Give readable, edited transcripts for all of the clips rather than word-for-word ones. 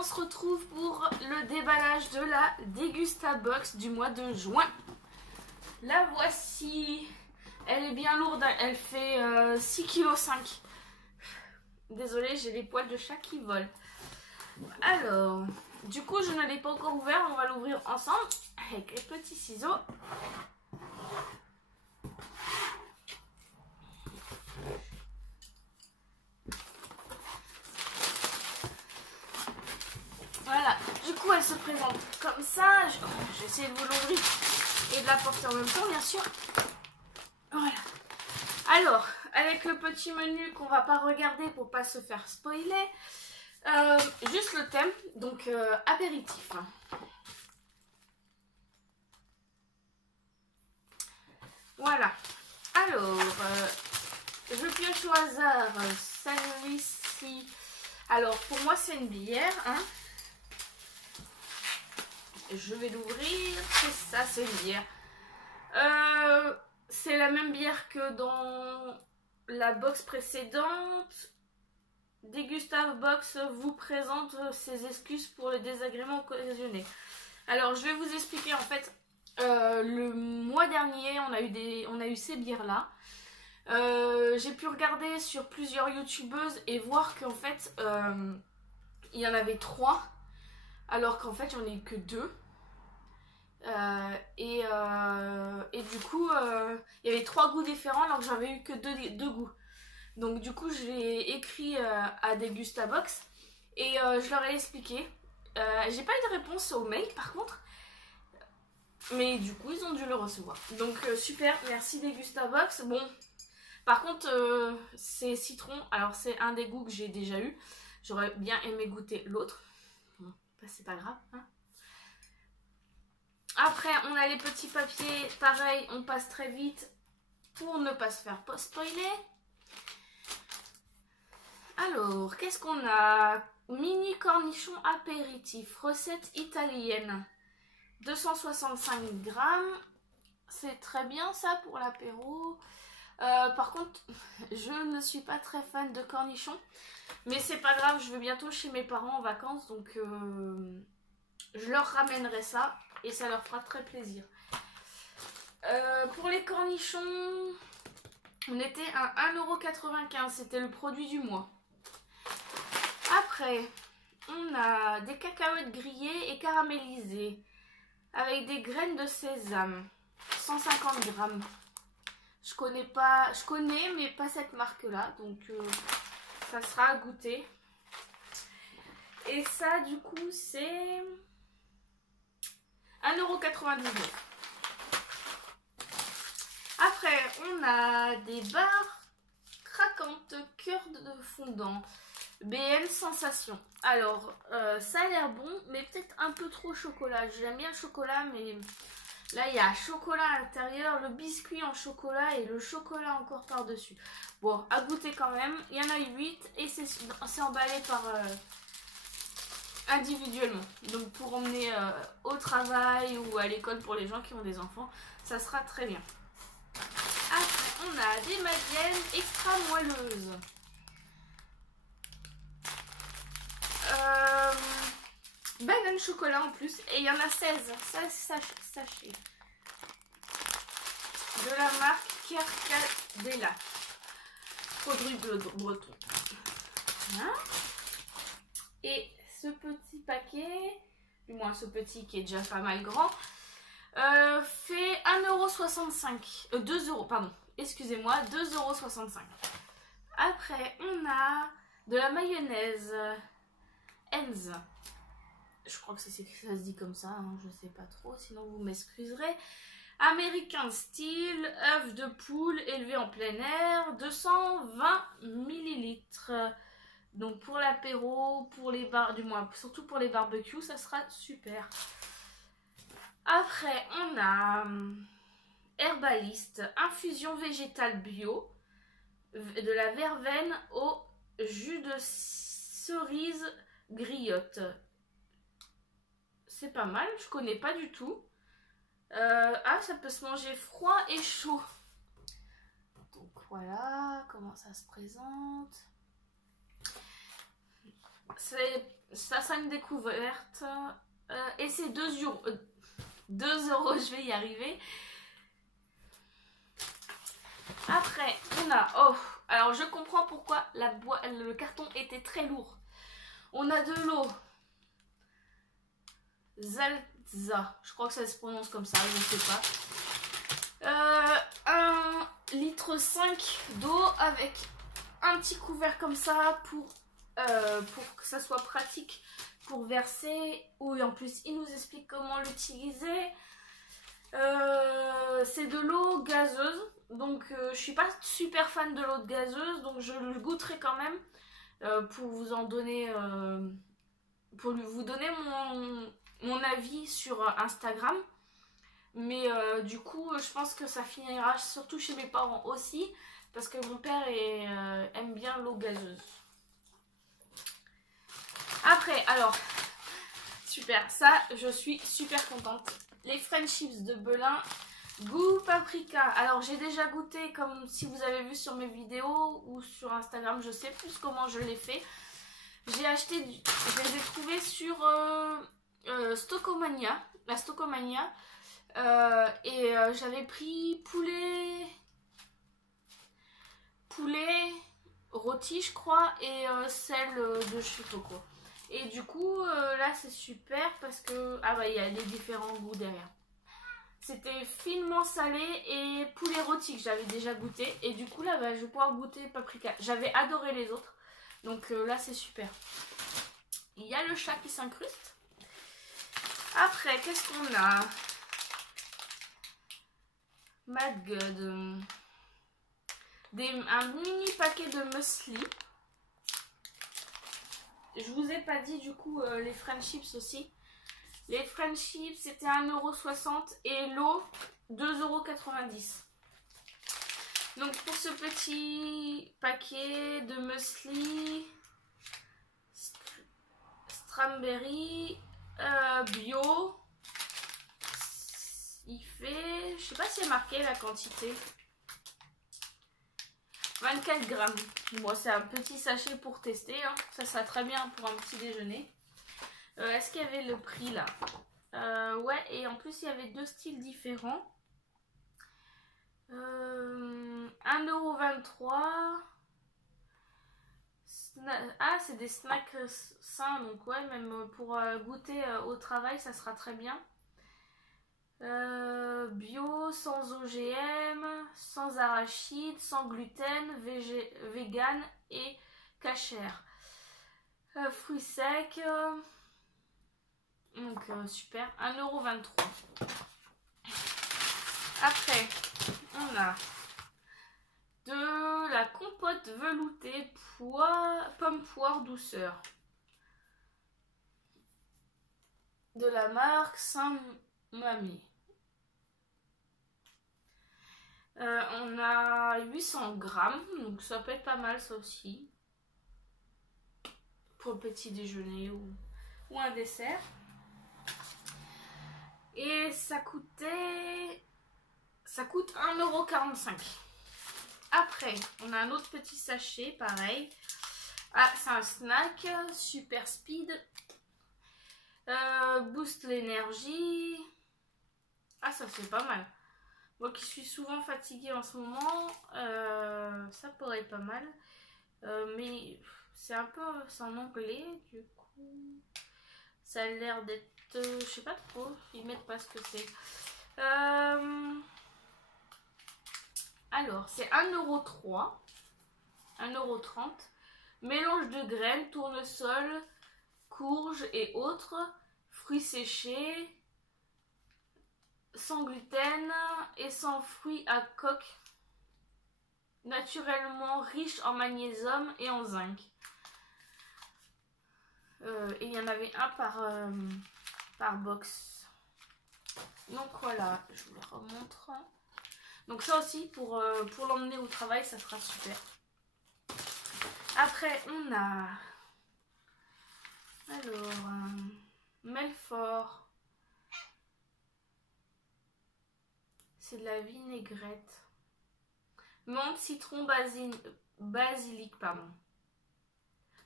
on se retrouve pour le déballage de la Dégustabox du mois de juin. La voici. Elle est bien lourde, elle fait 6,5 kg. Désolée, j'ai les poils de chat qui volent. Alors, du coup, je ne l'ai pas encore ouvert. On va l'ouvrir ensemble avec les petits ciseaux. Voilà, du coup elle se présente comme ça. Je vais essayer de vous l'ouvrir et de la porter en même temps, bien sûr. Voilà. Alors, avec le petit menu qu'on va pas regarder pour pas se faire spoiler, juste le thème, donc apéritif. Voilà. Alors, je pioche au hasard celui-ci. Alors, pour moi, c'est une bière, hein. Je vais l'ouvrir, c'est ça, c'est une bière. C'est la même bière que dans la box précédente. Dégustabox vous présente ses excuses pour le désagrément occasionné. Alors, je vais vous expliquer en fait. Le mois dernier, on a eu ces bières-là. J'ai pu regarder sur plusieurs youtubeuses et voir qu'en fait, il y en avait 3. Alors qu'en fait, j'en ai eu que 2. Et du coup, il y avait 3 goûts différents alors que j'avais eu que 2 goûts. Donc du coup, j'ai écrit à Dégustabox et je leur ai expliqué. J'ai pas eu de réponse au mail par contre. Mais du coup, ils ont dû le recevoir. Donc super, merci Dégustabox. Bon, par contre, c'est citron. Alors c'est un des goûts que j'ai déjà eu. J'aurais bien aimé goûter l'autre. Bon, bah, c'est pas grave, hein. Après, on a les petits papiers. Pareil, on passe très vite pour ne pas se faire spoiler. Alors, qu'est-ce qu'on a? Mini cornichon apéritif, recette italienne. 265 grammes. C'est très bien ça pour l'apéro. Par contre, je ne suis pas très fan de cornichons. Mais c'est pas grave, je vais bientôt chez mes parents en vacances. Donc, je leur ramènerai ça. Et ça leur fera très plaisir. Pour les cornichons, on était à 1,95 €. C'était le produit du mois. Après, on a des cacahuètes grillées et caramélisées. Avec des graines de sésame. 150 grammes. Je connais mais pas cette marque-là. Donc, ça sera à goûter. Et ça, du coup, c'est 1,99 €. Après, on a des barres craquantes cœur de fondant. BN Sensation. Alors, ça a l'air bon, mais peut-être un peu trop chocolat. J'aime bien le chocolat, mais là, il y a chocolat à l'intérieur, le biscuit en chocolat et le chocolat encore par-dessus. Bon, à goûter quand même. Il y en a 8 et c'est emballé par individuellement. Donc, pour emmener au travail ou à l'école pour les gens qui ont des enfants, ça sera très bien. Après, on a des madeleines extra moelleuses. Banane chocolat en plus. Et il y en a 16 sachets. De la marque Carcadella. Produit breton. Voilà. Et ce petit paquet, du moins ce petit qui est déjà pas mal grand, fait 1,65 €. 2 €, pardon. Excusez-moi, 2,65 €. Après, on a de la mayonnaise Enz. Je crois que ça se dit comme ça, hein, je sais pas trop, sinon vous m'excuserez. American Style, œuf de poule élevé en plein air, 220 ml. Donc pour l'apéro, pour les du moins surtout pour les barbecues, ça sera super. Après, on a Herbaliste, infusion végétale bio, de la verveine au jus de cerise griotte. C'est pas mal, je connais pas du tout. Ah, ça peut se manger froid et chaud. Donc voilà comment ça se présente. ça sera une découverte. Et c'est 2 euros. 2 euros, je vais y arriver. Après, on a... Oh, alors je comprends pourquoi le carton était très lourd. On a de l'eau. Zalza. Je crois que ça se prononce comme ça, je ne sais pas. 1,5 litre d'eau avec un petit couvert comme ça pour que ça soit pratique pour verser. Oui, en plus, il nous explique comment l'utiliser. C'est de l'eau gazeuse. Donc, je suis pas super fan de l'eau gazeuse. Donc, je le goûterai quand même pour vous en donner... pour vous donner mon avis sur Instagram. Mais du coup, je pense que ça finira surtout chez mes parents aussi. Parce que mon père aime bien l'eau gazeuse. Après, alors, super, ça, je suis super contente. Les French chips de Belin, goût paprika. Alors, j'ai déjà goûté, comme si vous avez vu sur mes vidéos ou sur Instagram, je sais plus comment je l'ai fait. J'ai acheté, je les ai trouvés sur Stockomania, la Stockomania. J'avais pris poulet rôti, je crois, et celle de chez Toco. Et du coup, là, c'est super parce que... Ah bah, il y a les différents goûts derrière. C'était finement salé et poulet rôti que j'avais déjà goûté. Et du coup, là, bah, je vais pouvoir goûter paprika. J'avais adoré les autres. Donc là, c'est super. Il y a le chat qui s'incruste. Après, qu'est-ce qu'on a? Mad God. Un mini paquet de muesli. Je vous ai pas dit du coup les French chips aussi. Les French chips c'était 1,60 € et l'eau 2,90 €. Donc pour ce petit paquet de muesli Strawberry bio, il fait, je sais pas si c'est marqué la quantité. 24 grammes. Bon, c'est un petit sachet pour tester. Hein. Ça sera très bien pour un petit déjeuner. Est-ce qu'il y avait le prix là? Ouais, et en plus, il y avait 2 styles différents. 1,23 €. Ah, c'est des snacks sains. Donc, ouais, même pour goûter au travail, ça sera très bien. Bio, sans OGM, sans arachide, sans gluten, vegan et cachère. Fruits secs. Donc super, 1,23 €. Après, on a de la compote veloutée pomme poire douceur. De la marque Saint-Mamie. On a 800 grammes, donc ça peut être pas mal ça aussi. Pour le petit déjeuner ou un dessert. Et ça coûte 1,45 €. Après, on a un autre petit sachet, pareil. Ah, c'est un snack, super speed. Booste l'énergie. Ah, ça c'est pas mal. Moi qui suis souvent fatiguée en ce moment, ça pourrait être pas mal. Mais c'est un peu, c'est en anglais, du coup, ça a l'air d'être, je sais pas trop, ils mettent pas ce que c'est. Alors, c'est 1,03 €, 1,30 €. Mélange de graines, tournesol, courge et autres, fruits séchés, sans gluten et sans fruits à coque, naturellement riche en magnésium et en zinc. Et il y en avait un par box. Donc voilà, je vous le remontre. Donc ça aussi, pour l'emmener au travail, ça sera super. Après, on a... Alors, Melfort. C'est de la vinaigrette. Menthe, citron, basilic, pardon.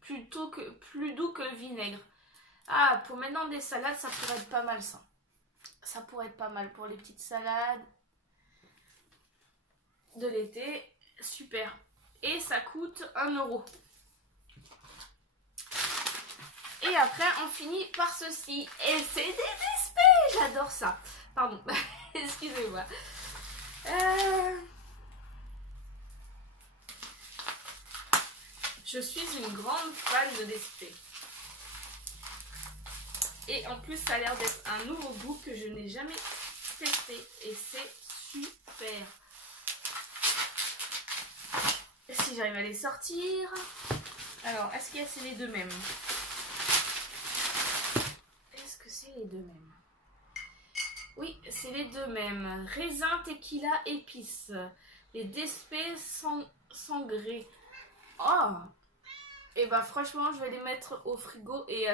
plus doux que le vinaigre. Ah, pour maintenant des salades, ça pourrait être pas mal ça. Ça pourrait être pas mal pour les petites salades de l'été. Super. Et ça coûte 1 €. Et après, on finit par ceci. Et c'est des DSP. J'adore ça. Pardon. Excusez-moi. Je suis une grande fan de DSP. Et en plus, ça a l'air d'être un nouveau goût que je n'ai jamais testé. Et c'est super. Si j'arrive à les sortir. Alors, est-ce qu'il y a c'est les deux mêmes? Est-ce que c'est les deux mêmes? Oui, c'est les deux mêmes. Raisin, tequila, épices. Les DSP sangrés. Oh! Et bah franchement, je vais les mettre au frigo et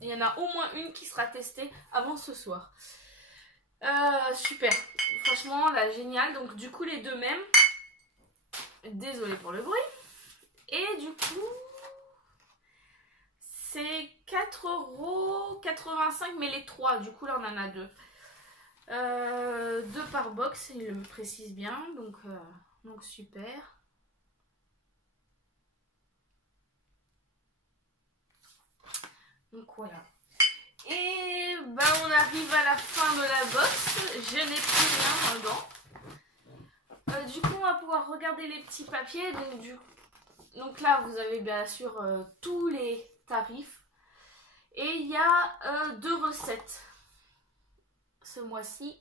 il y en a au moins une qui sera testée avant ce soir. Super. Franchement, là, génial. Donc du coup, les deux mêmes. Désolée pour le bruit. Et du coup, c'est 4,85 € mais les trois. Du coup, là, on en a deux. Deux par box, il me précise bien. Donc super. Donc voilà. Et ben on arrive à la fin de la box. Je n'ai plus rien dedans. Du coup, on va pouvoir regarder les petits papiers. Donc là, vous avez bien sûr tous les tarifs. Et il y a 2 recettes ce mois-ci.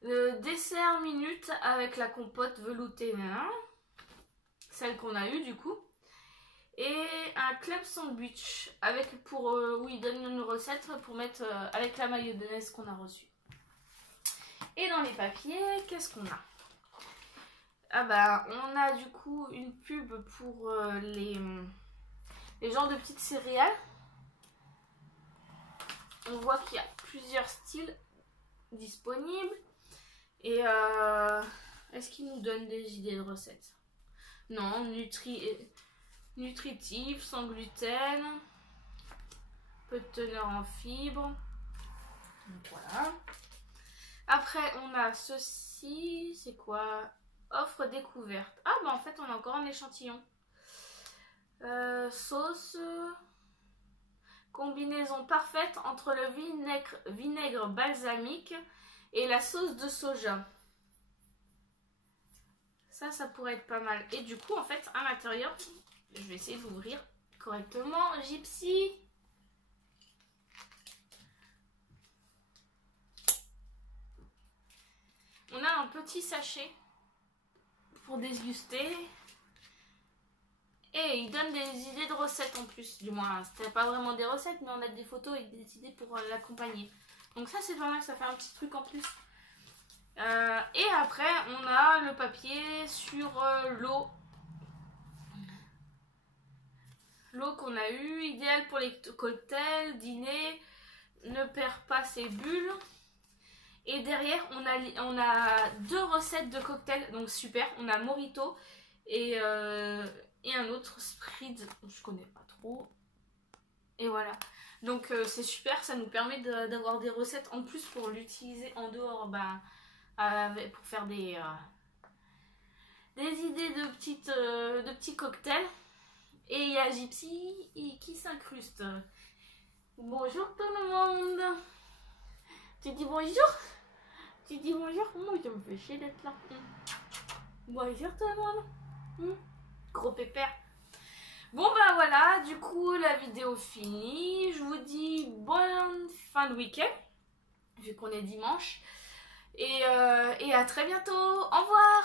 Le dessert minute avec la compote veloutée, celle qu'on a eue du coup. Et un club sandwich avec où il donne une recette pour mettre avec la mayonnaise qu'on a reçue. Et dans les papiers, qu'est-ce qu'on a? Ah bah on a du coup une pub pour les genres de petites céréales. On voit qu'il y a plusieurs styles disponibles. Et est-ce qu'il nous donne des idées de recettes? Non, nutritif, sans gluten, peu de teneur en fibres. Donc voilà. Après, on a ceci. C'est quoi? Offre découverte. Ah, bah en fait, on a encore un échantillon. Sauce. Combinaison parfaite entre le vinaigre balsamique et la sauce de soja. Ça pourrait être pas mal. Et du coup, en fait, à l'intérieur, je vais essayer d'ouvrir correctement. Gypsy. On a un petit sachet pour déguster. Et il donne des idées de recettes en plus. Du moins, c'était pas vraiment des recettes, mais on a des photos et des idées pour l'accompagner. Donc ça, c'est pas mal, ça fait un petit truc en plus. Et après, on a le papier sur l'eau. L'eau qu'on a eue, idéale pour les cocktails, dîner, ne perd pas ses bulles. Et derrière, on a 2 recettes de cocktails, donc super. On a Mojito et un autre Spritz, je connais pas trop. Et voilà. Donc c'est super, ça nous permet d'avoir des recettes en plus pour l'utiliser en dehors, pour faire des idées de petits cocktails. Et il y a Gypsy qui s'incruste. Bonjour tout le monde. Tu dis bonjour? Tu dis bonjour? Moi, je me fais chier d'être là. Bonjour tout le monde. Gros pépère. Bon bah voilà, du coup la vidéo finie. Je vous dis bonne fin de week-end, vu qu'on est dimanche. Et à très bientôt. Au revoir.